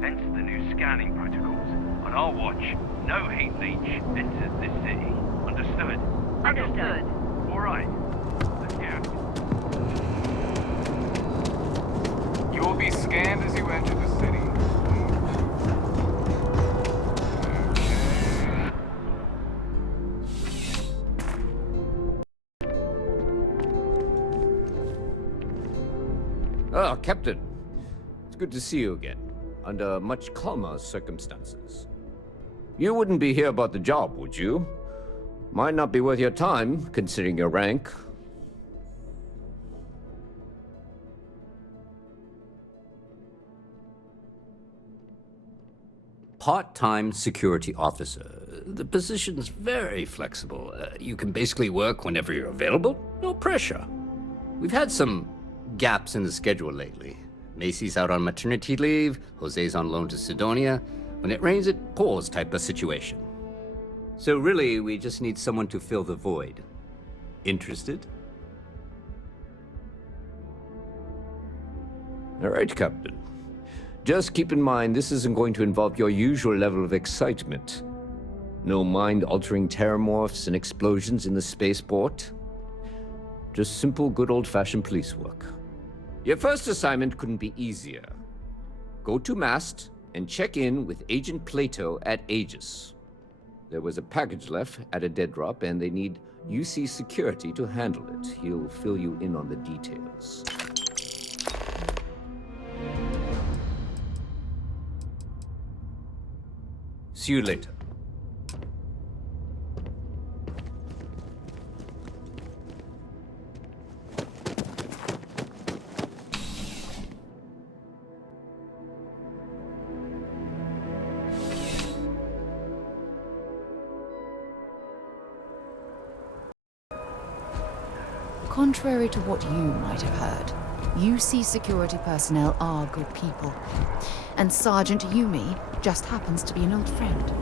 Hence the new scanning protocols. On our watch, no heat leach enters this city. Understood? Understood. All right. Let's go. You will be scanned as you enter the city. Ah, Captain. It's good to see you again, under much calmer circumstances. You wouldn't be here about the job, would you? Might not be worth your time, considering your rank. Part-time security officer. The position's very flexible. You can basically work whenever you're available. No pressure. We've had some gaps in the schedule lately. Macy's out on maternity leave, Jose's on loan to Sidonia. When it rains, it pours type of situation. So really, we just need someone to fill the void. Interested? All right, Captain. Just keep in mind, this isn't going to involve your usual level of excitement. No mind-altering terramorphs and explosions in the spaceport. Just simple, good old-fashioned police work. Your first assignment couldn't be easier. Go to Mast and check in with Agent Plato at Aegis. There was a package left at a dead drop, and they need UC security to handle it. He'll fill you in on the details. See you later. Contrary to what you might have heard, UC security personnel are good people. And Sergeant Yumi just happens to be an old friend.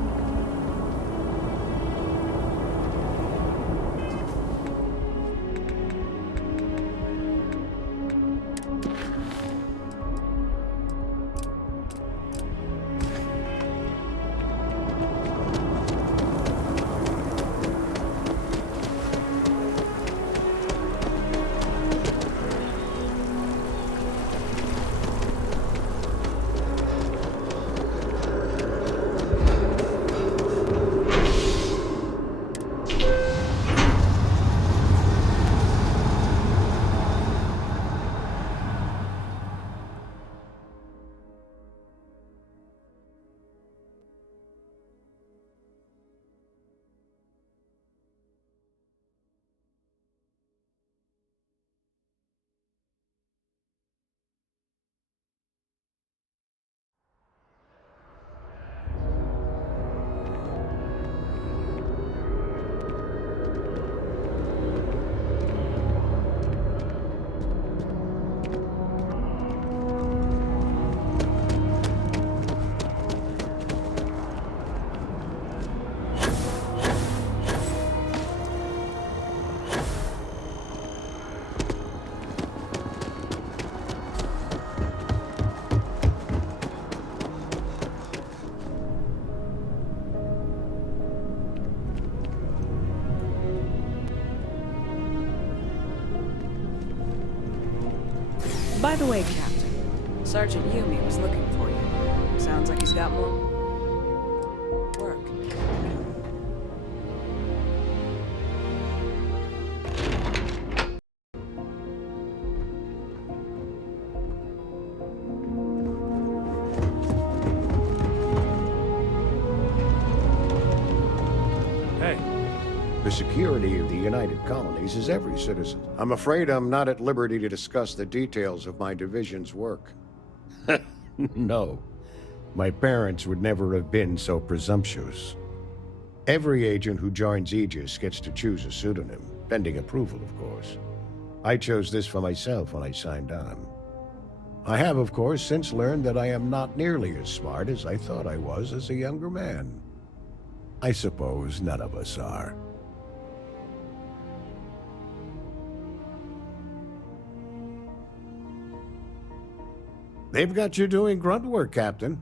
By the way, Captain, Sergeant Yumi was looking for you. Sounds like he's got more work. The security of the United Colonies is every citizen. I'm afraid I'm not at liberty to discuss the details of my division's work. No. My parents would never have been so presumptuous. Every agent who joins Aegis gets to choose a pseudonym, pending approval, of course. I chose this for myself when I signed on. I have, of course, since learned that I am not nearly as smart as I thought I was as a younger man. I suppose none of us are. They've got you doing grunt work, Captain.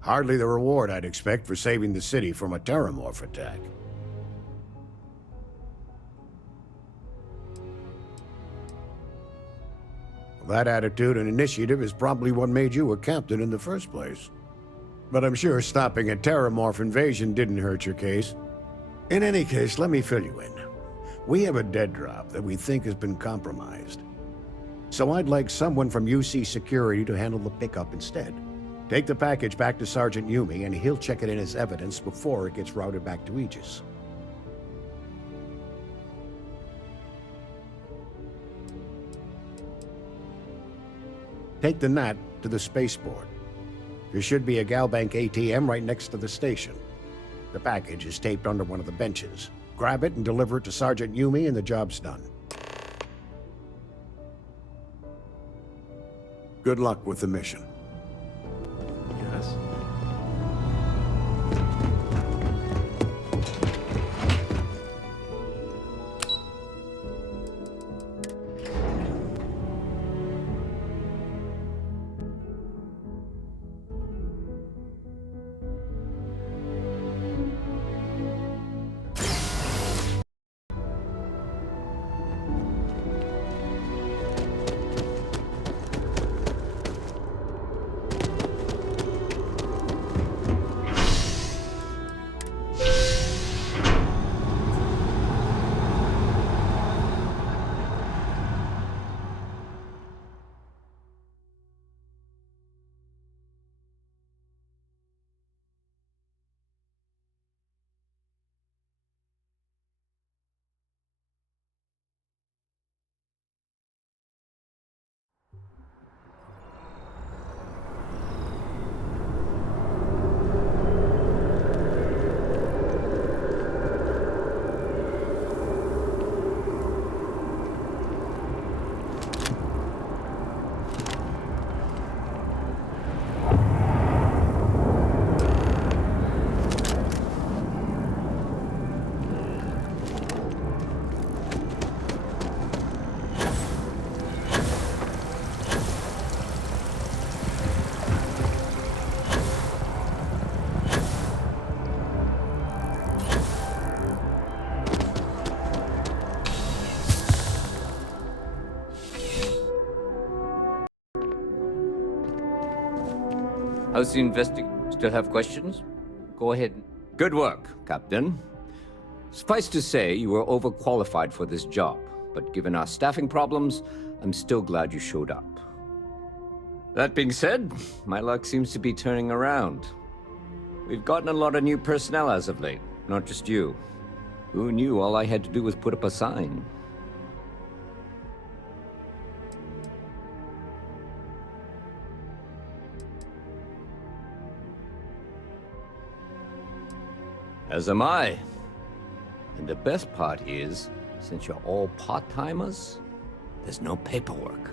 Hardly the reward I'd expect for saving the city from a terramorph attack. That attitude and initiative is probably what made you a captain in the first place. But I'm sure stopping a terramorph invasion didn't hurt your case. In any case, let me fill you in. We have a dead drop that we think has been compromised. So I'd like someone from UC Security to handle the pickup instead. Take the package back to Sergeant Yumi and he'll check it in as evidence before it gets routed back to Aegis. Take the NAT to the spaceport. There should be a Galbank ATM right next to the station. The package is taped under one of the benches. Grab it and deliver it to Sergeant Yumi and the job's done. Good luck with the mission. Yes. How's the Still have questions? Go ahead. Good work, Captain. Suffice to say, you were overqualified for this job, but given our staffing problems, I'm still glad you showed up. That being said, my luck seems to be turning around. We've gotten a lot of new personnel as of late, not just you. Who knew all I had to do was put up a sign? As am I. And the best part is, since you're all part-timers, there's no paperwork.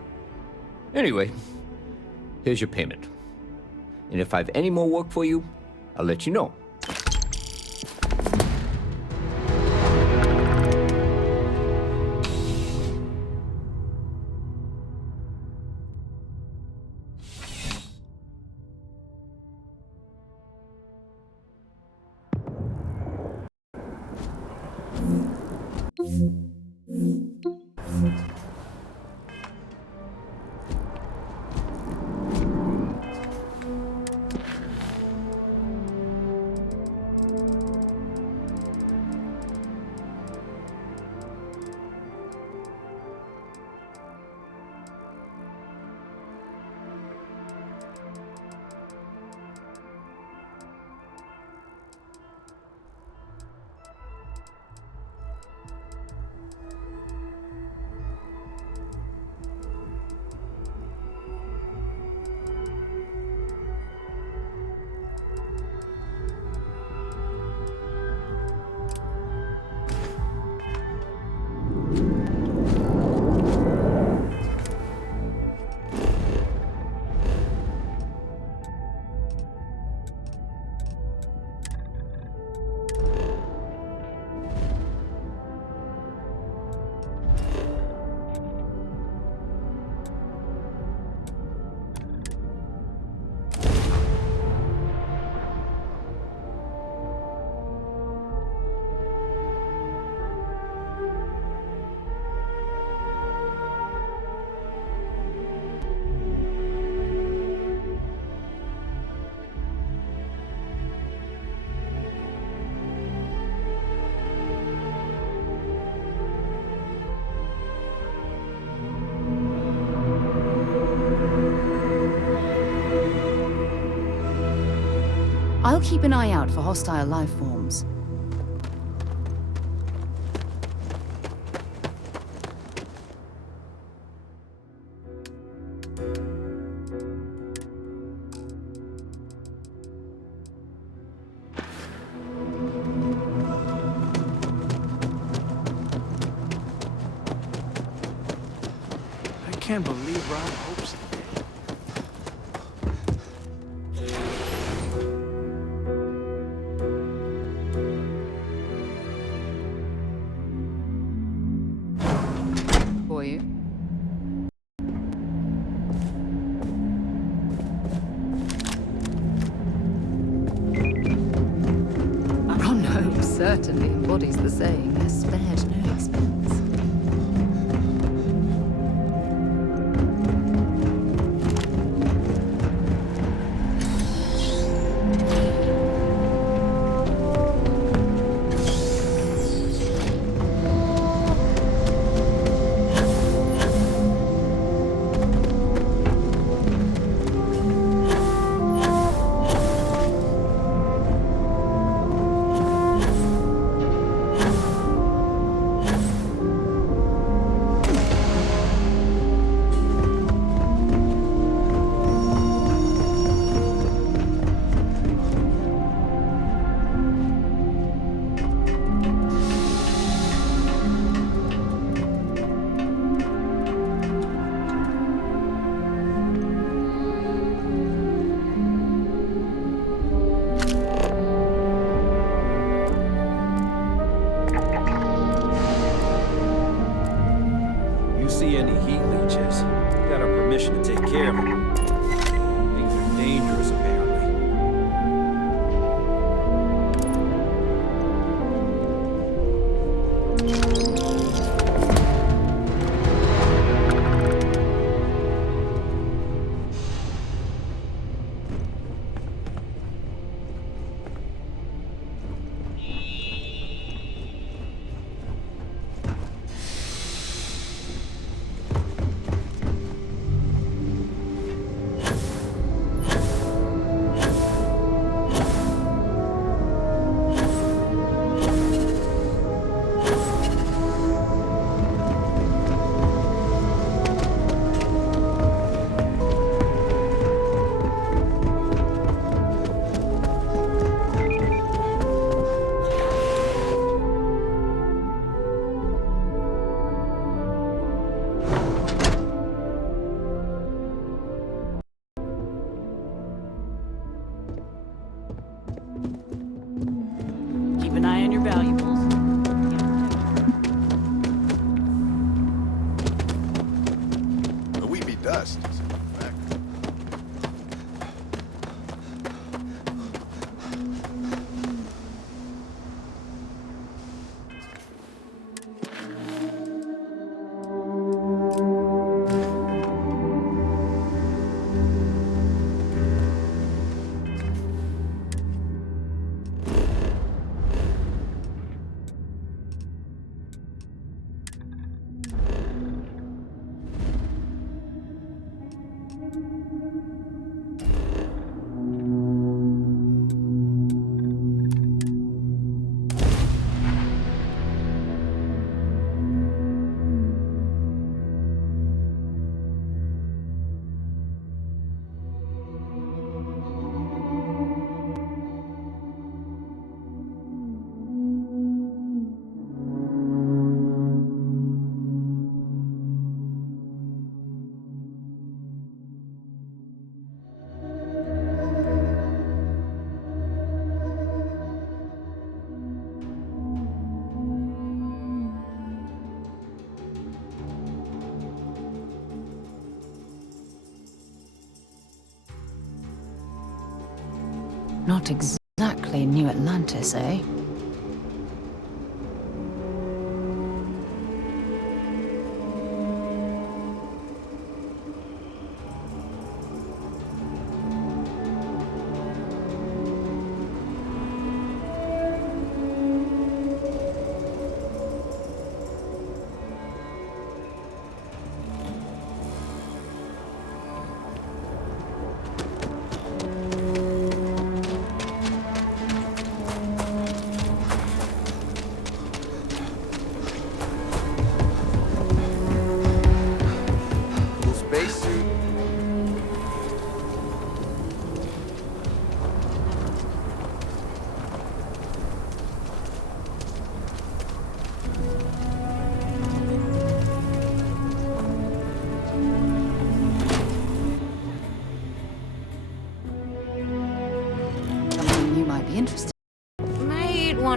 Anyway, here's your payment. And if I have any more work for you, I'll let you know. I'll keep an eye out for hostile life forms. I can't believe Rob hopes. For you. Ron Holmes certainly embodies the saying, spared no expense. See any heat leeches? Got our permission to take care of them. Things are dangerous, apparently. Keep an eye on your valuables. We be dust. Not exactly New Atlantis, eh?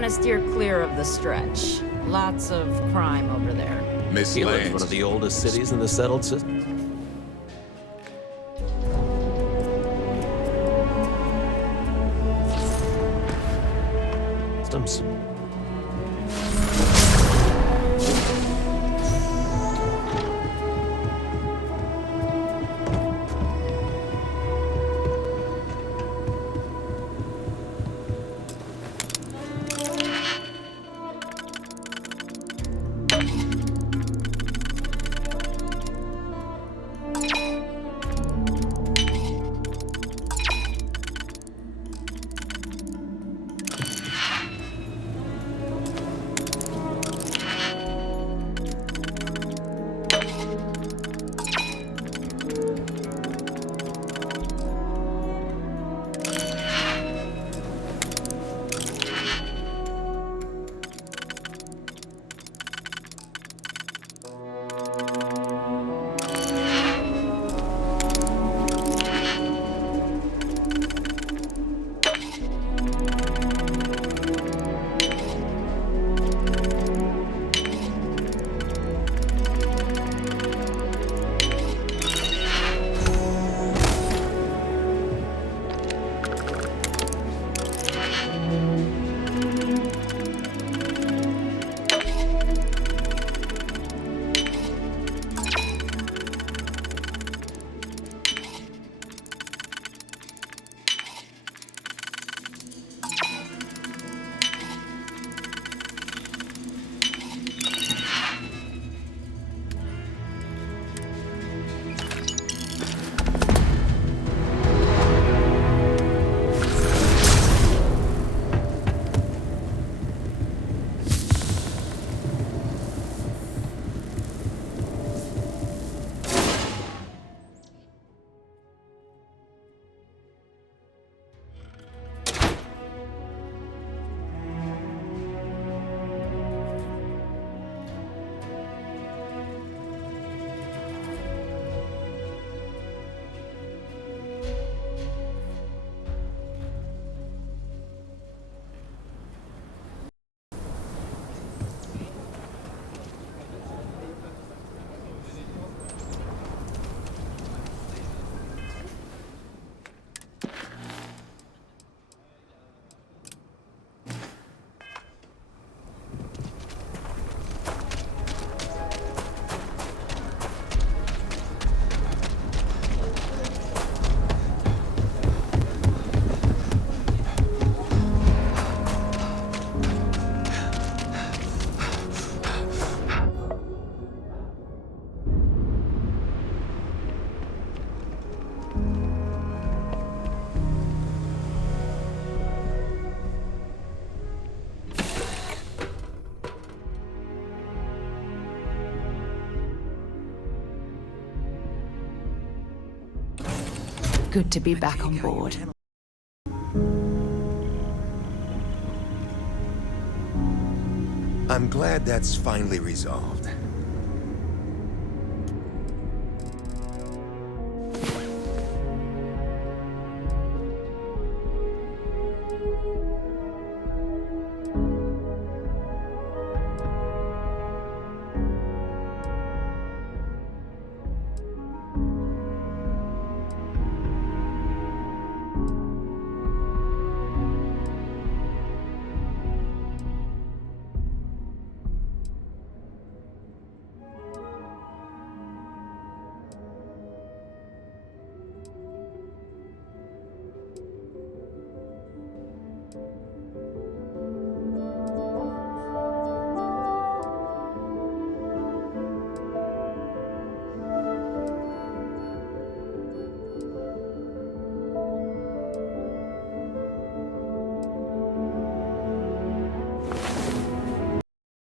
want to steer clear of the stretch. Lots of crime over there. Miss Helo's Lance. one of the oldest cities in the settled system. Good to be back on board. I'm glad that's finally resolved.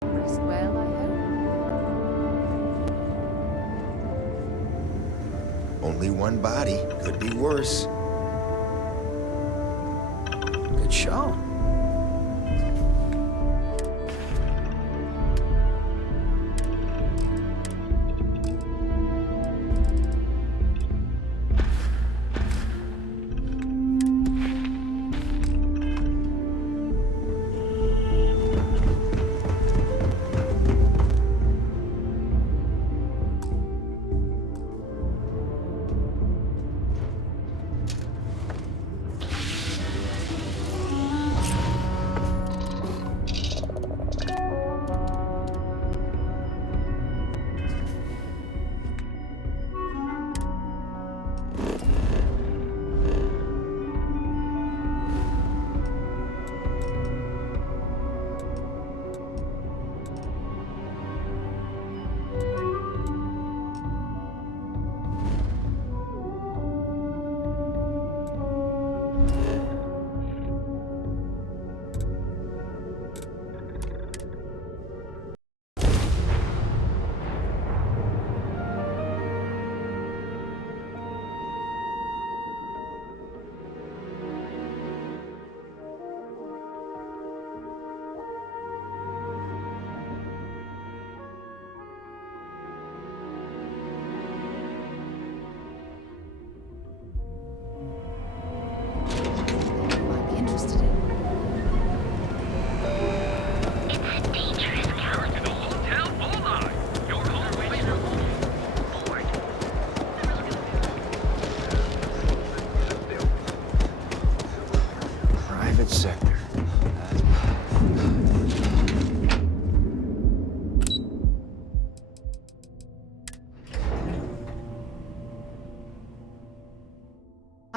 Rest well, I hope. Only one body. Could be worse. Good show.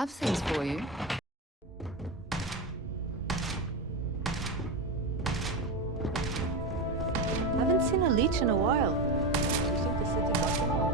Have things for you. Haven't seen a leech in a while. Do you think the city got them all?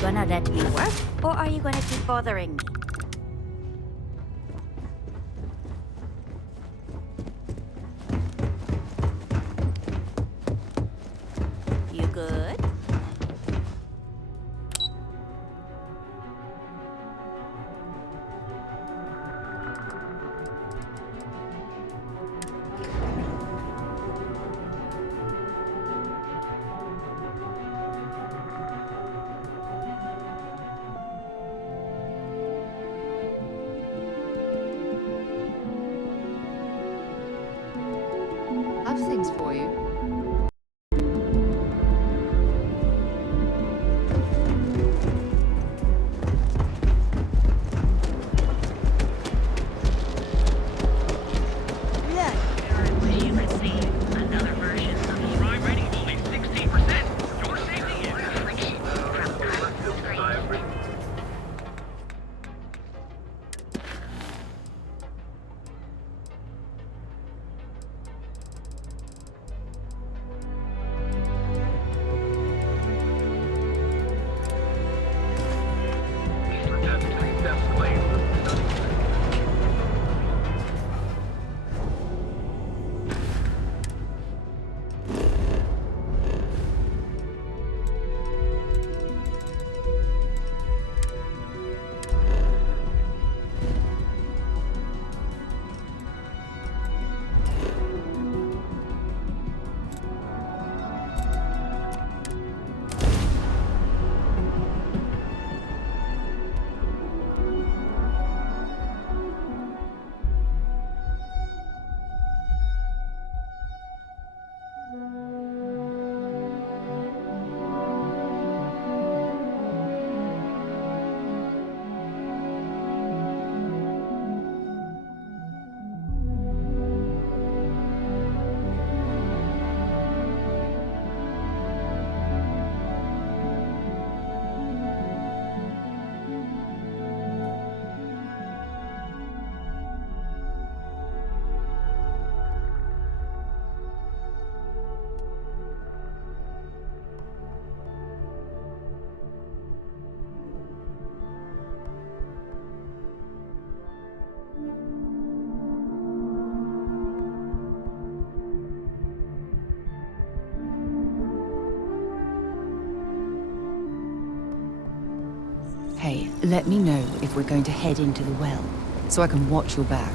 Gonna let me work, or are you gonna keep bothering me? You good? Have things for you. Currently received another version of you. Prime rating of only 16%. Your safety is... Hey, let me know if we're going to head into the well, so I can watch your back.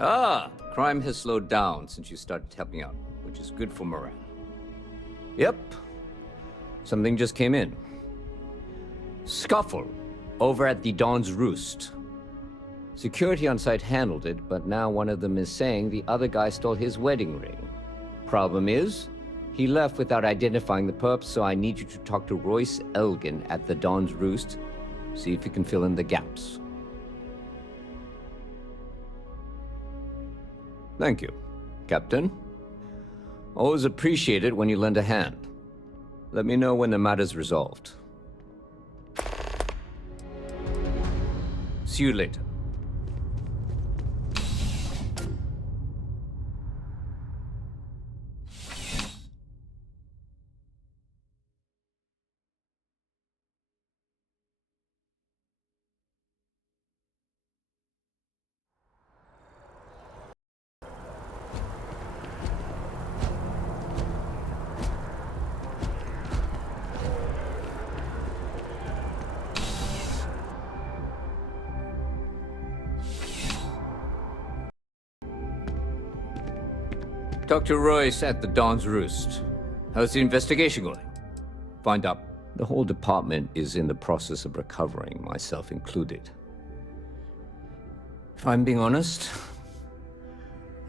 Ah, crime has slowed down since you started helping out, which is good for morale. Yep. Something just came in. Scuffle over at the Dawn's Roost. Security on site handled it, but now one of them is saying the other guy stole his wedding ring. Problem is, he left without identifying the perp, so I need you to talk to Royce Elgin at the Dawn's Roost. See if you can fill in the gaps. Thank you, Captain. Always appreciate it when you lend a hand. Let me know when the matter's resolved. See you later. Dr. Royce at the Dawn's Roost. How's the investigation going? Find out. The whole department is in the process of recovering, myself included. If I'm being honest,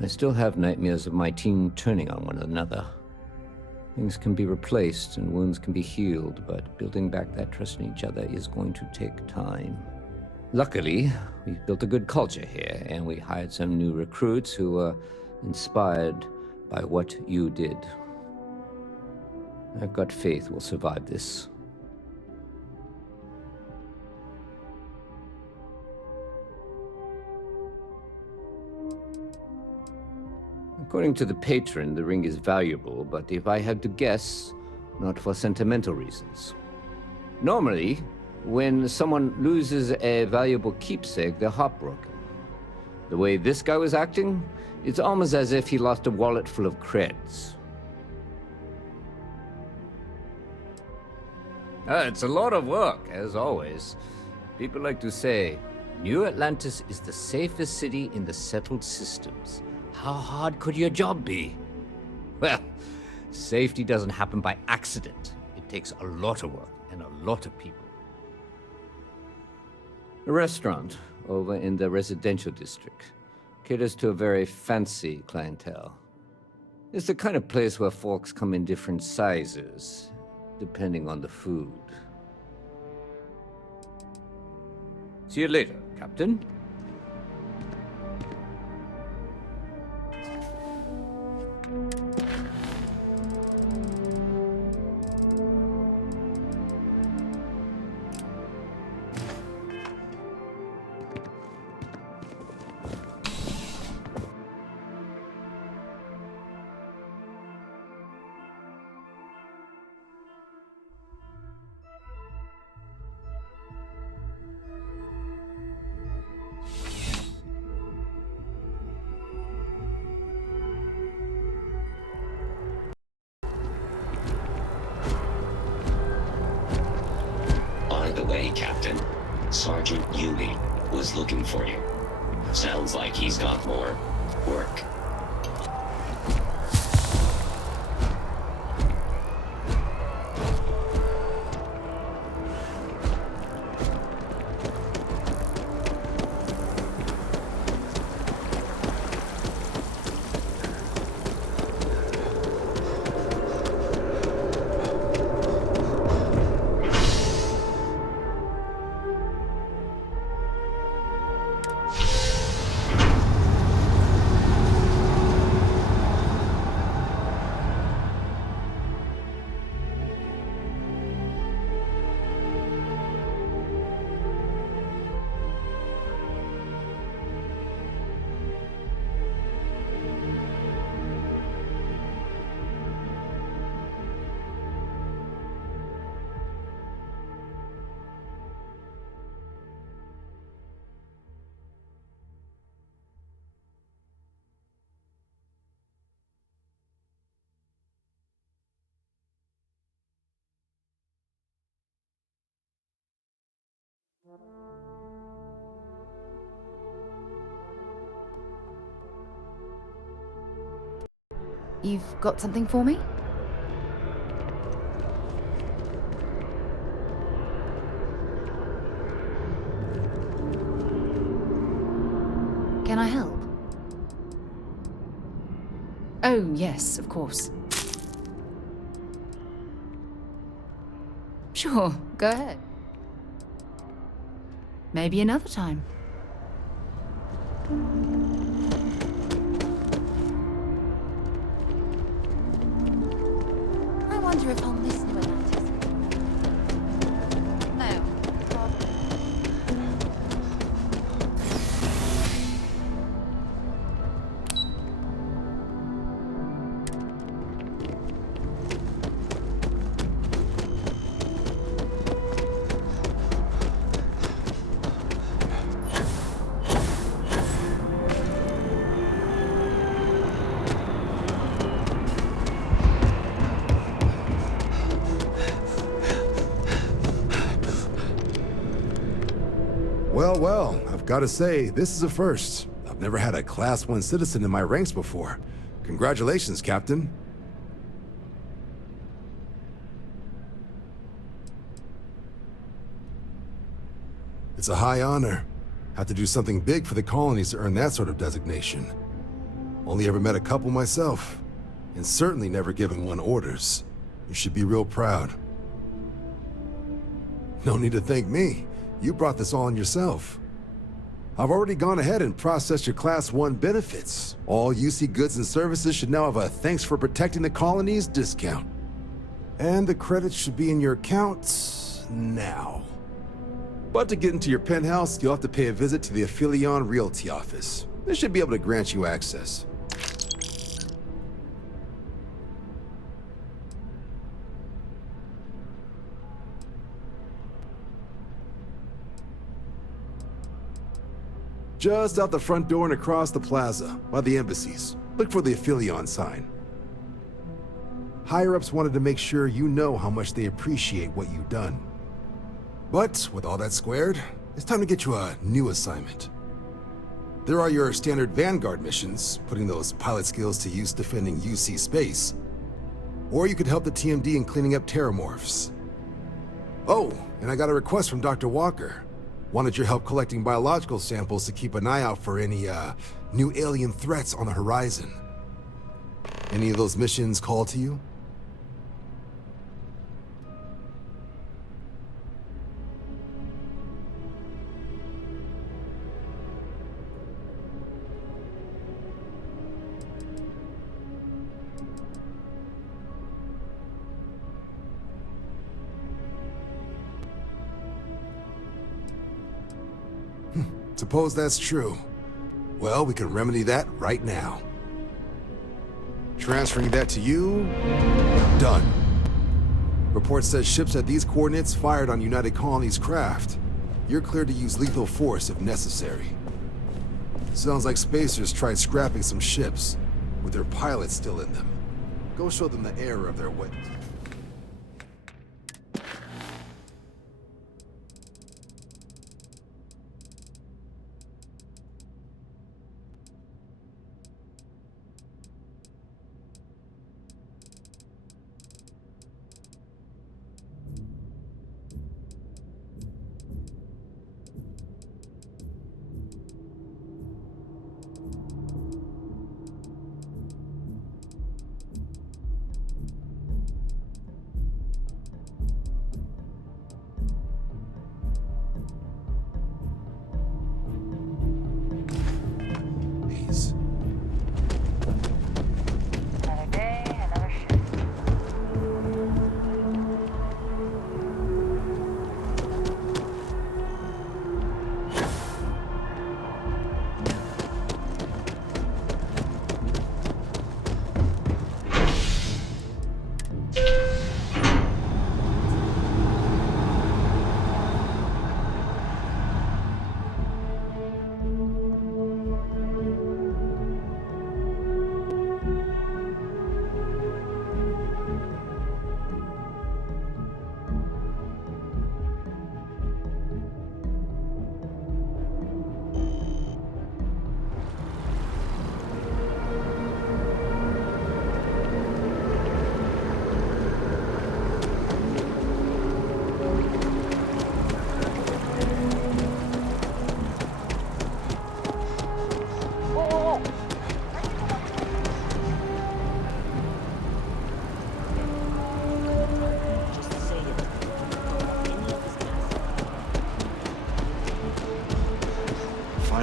I still have nightmares of my team turning on one another. Things can be replaced and wounds can be healed, but building back that trust in each other is going to take time. Luckily, we've built a good culture here, and we hired some new recruits who were inspired by what you did. I've got faith we'll survive this. According to the patron, the ring is valuable, but if I had to guess, not for sentimental reasons. Normally, when someone loses a valuable keepsake, they're heartbroken. The way this guy was acting, it's almost as if he lost a wallet full of creds. It's a lot of work, as always. People like to say, New Atlantis is the safest city in the settled systems. How hard could your job be? Well, safety doesn't happen by accident. It takes a lot of work and a lot of people. A restaurant over in the residential district caters to a very fancy clientele. It's the kind of place where forks come in different sizes, depending on the food. See you later, Captain. By the way, Captain, Sergeant Yumi was looking for you. Sounds like he's got more work. You've got something for me? Can I help? Oh, yes, of course. Sure, go ahead. Maybe another time. I wonder if I'll miss you when that is. No. Well, I've got to say, this is a first. I've never had a Class 1 citizen in my ranks before. Congratulations, Captain. It's a high honor. Have to do something big for the colonies to earn that sort of designation. Only ever met a couple myself, and certainly never given one orders. You should be real proud. No need to thank me. You brought this on yourself. I've already gone ahead and processed your Class 1 benefits. All UC goods and services should now have a thanks for protecting the colonies discount. And the credits should be in your account now. But to get into your penthouse, you'll have to pay a visit to the Aphelion Realty office. They should be able to grant you access. Just out the front door and across the plaza, by the embassies. Look for the Aphelion sign. Higher-ups wanted to make sure you know how much they appreciate what you've done. But with all that squared, it's time to get you a new assignment. There are your standard Vanguard missions, putting those pilot skills to use defending UC space. Or you could help the TMD in cleaning up terramorphs. Oh, and I got a request from Dr. Walker. Wanted your help collecting biological samples to keep an eye out for any, new alien threats on the horizon. Any of those missions call to you? Suppose that's true. Well, we can remedy that right now. Transferring that to you. Done. Report says ships at these coordinates fired on United Colonies craft. You're cleared to use lethal force if necessary. Sounds like spacers tried scrapping some ships, with their pilots still in them. Go show them the error of their way.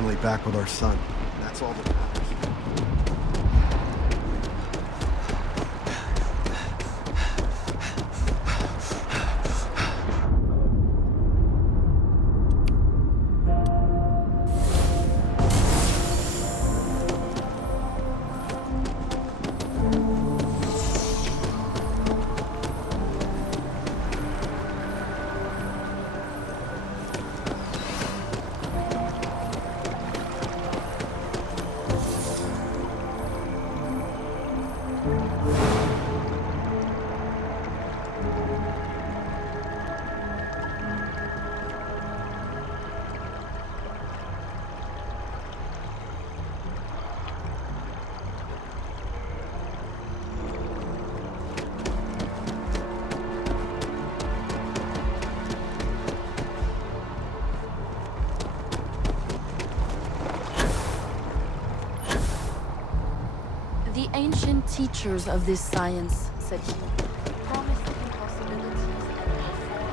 finally back with our son. That's all that matters. The ancient teachers of this science, said he, promised impossibilities and reform.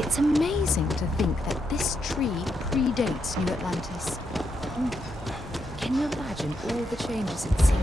It's amazing to think that this tree predates New Atlantis. Can you imagine all the changes it's seen?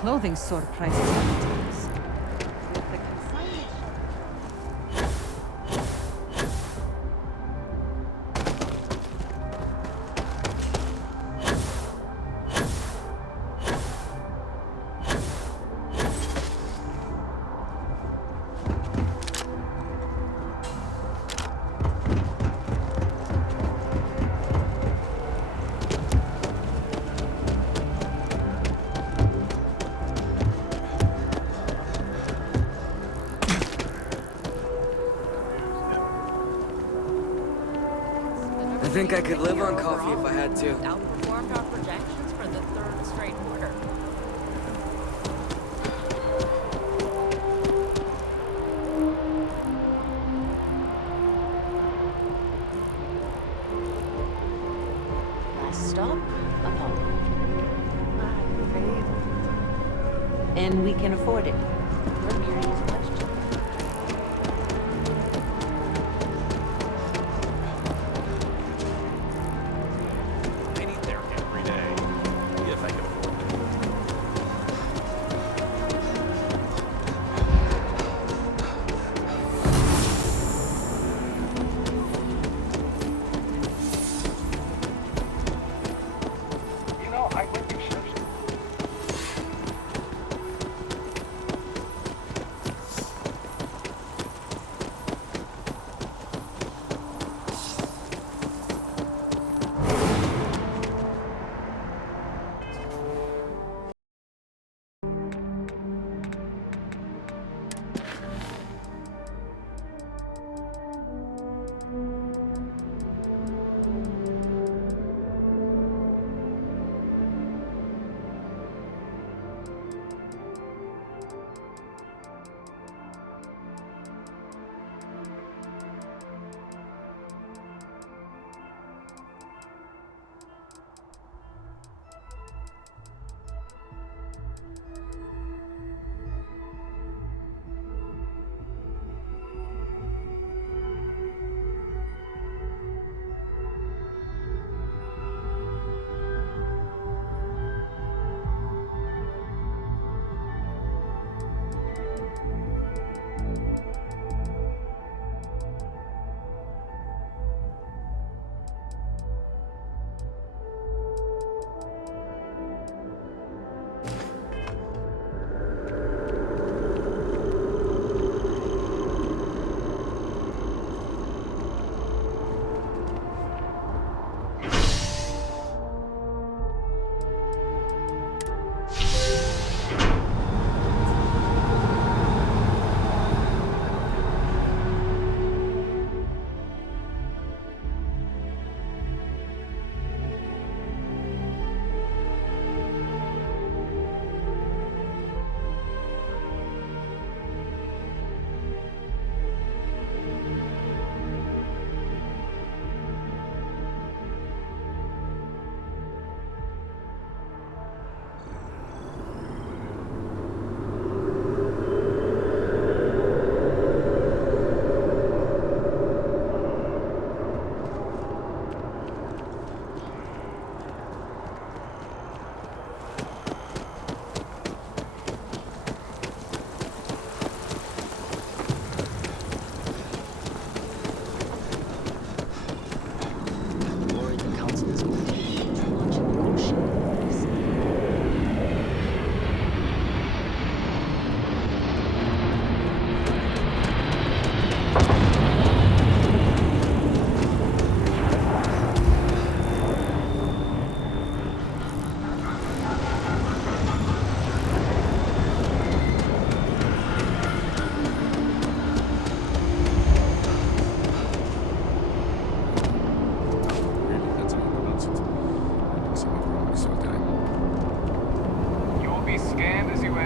Clothing store prices sometimes. I think I could live on coffee if I had to. Outperformed our projections for the third straight quarter. Last stop, Apollo. And we can afford it. Mercury is much cheaper.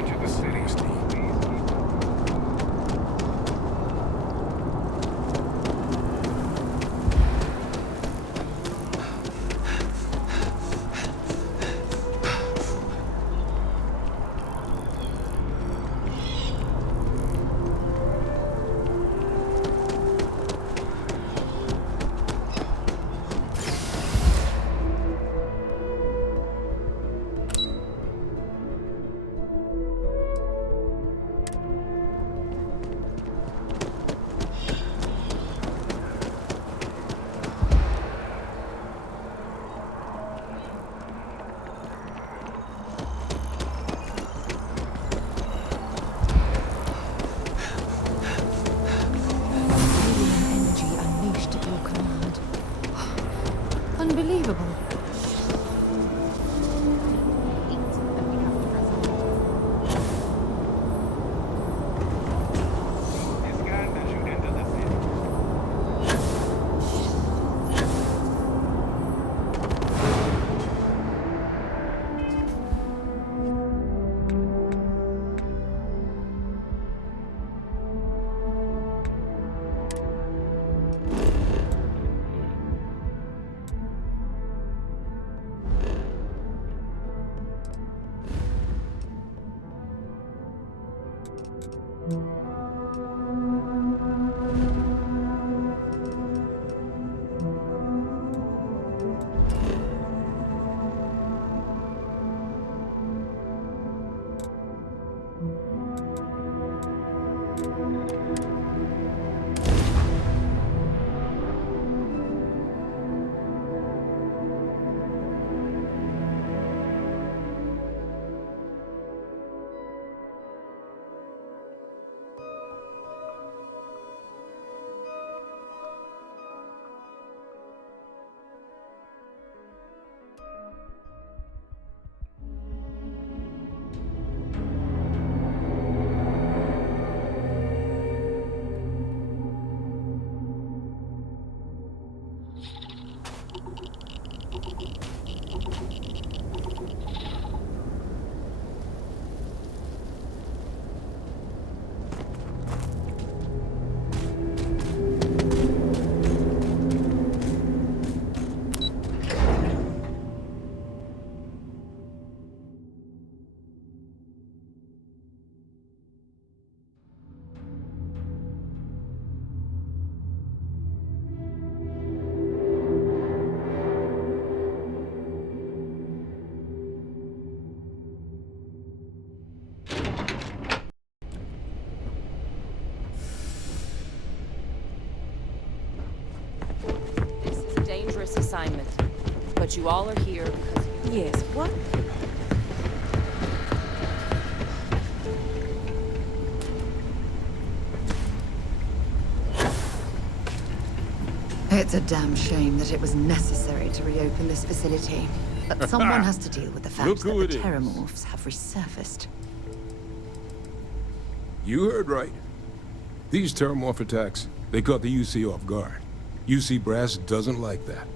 to the city, Steve. Unbelievable. Dangerous assignment. But you all are here because... Yes, what? It's a damn shame that it was necessary to reopen this facility. But someone has to deal with the fact that the terramorphs have resurfaced. You heard right. These terramorph attacks, they caught the UC off guard. UC Brass doesn't like that.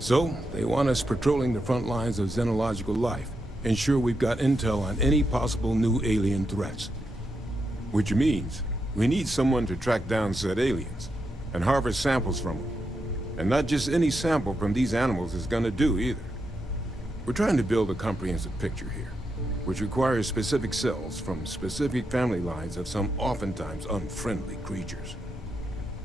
So, they want us patrolling the front lines of xenological life, ensure we've got intel on any possible new alien threats. Which means, we need someone to track down said aliens, and harvest samples from them. And not just any sample from these animals is gonna do either. We're trying to build a comprehensive picture here, which requires specific cells from specific family lines of some oftentimes unfriendly creatures.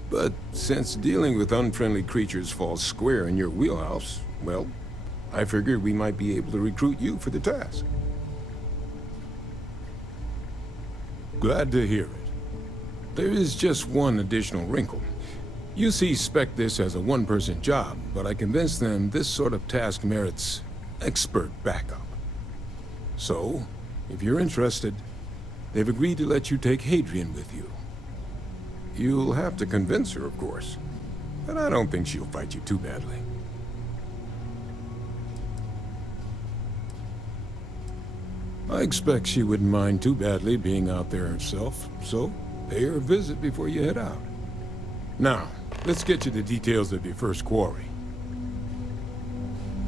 But since dealing with unfriendly creatures falls square in your wheelhouse, well, I figured we might be able to recruit you for the task. Glad to hear it. There is just one additional wrinkle. UC spec'd this as a one-person job, but I convinced them this sort of task merits expert backup. So, if you're interested, they've agreed to let you take Hadrian with you. You'll have to convince her, of course, but I don't think she'll fight you too badly. I expect she wouldn't mind too badly being out there herself, so pay her a visit before you head out. Now, let's get you the details of your first quarry.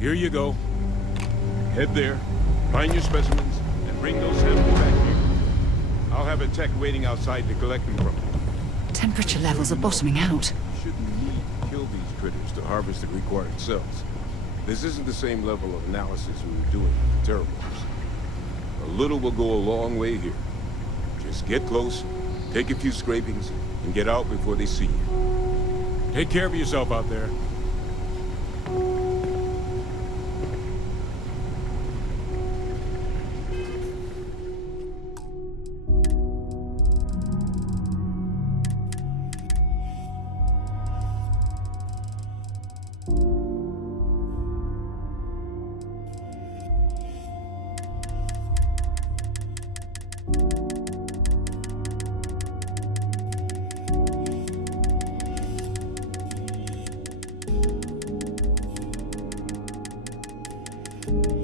Here you go. Head there, find your specimens, and bring those samples back. I'll have a tech waiting outside to collect them from you. Temperature levels are bottoming out. You shouldn't need to kill these critters to harvest the required cells. This isn't the same level of analysis we were doing with the terraforms. A little will go a long way here. Just get close, take a few scrapings, and get out before they see you. Take care of yourself out there. you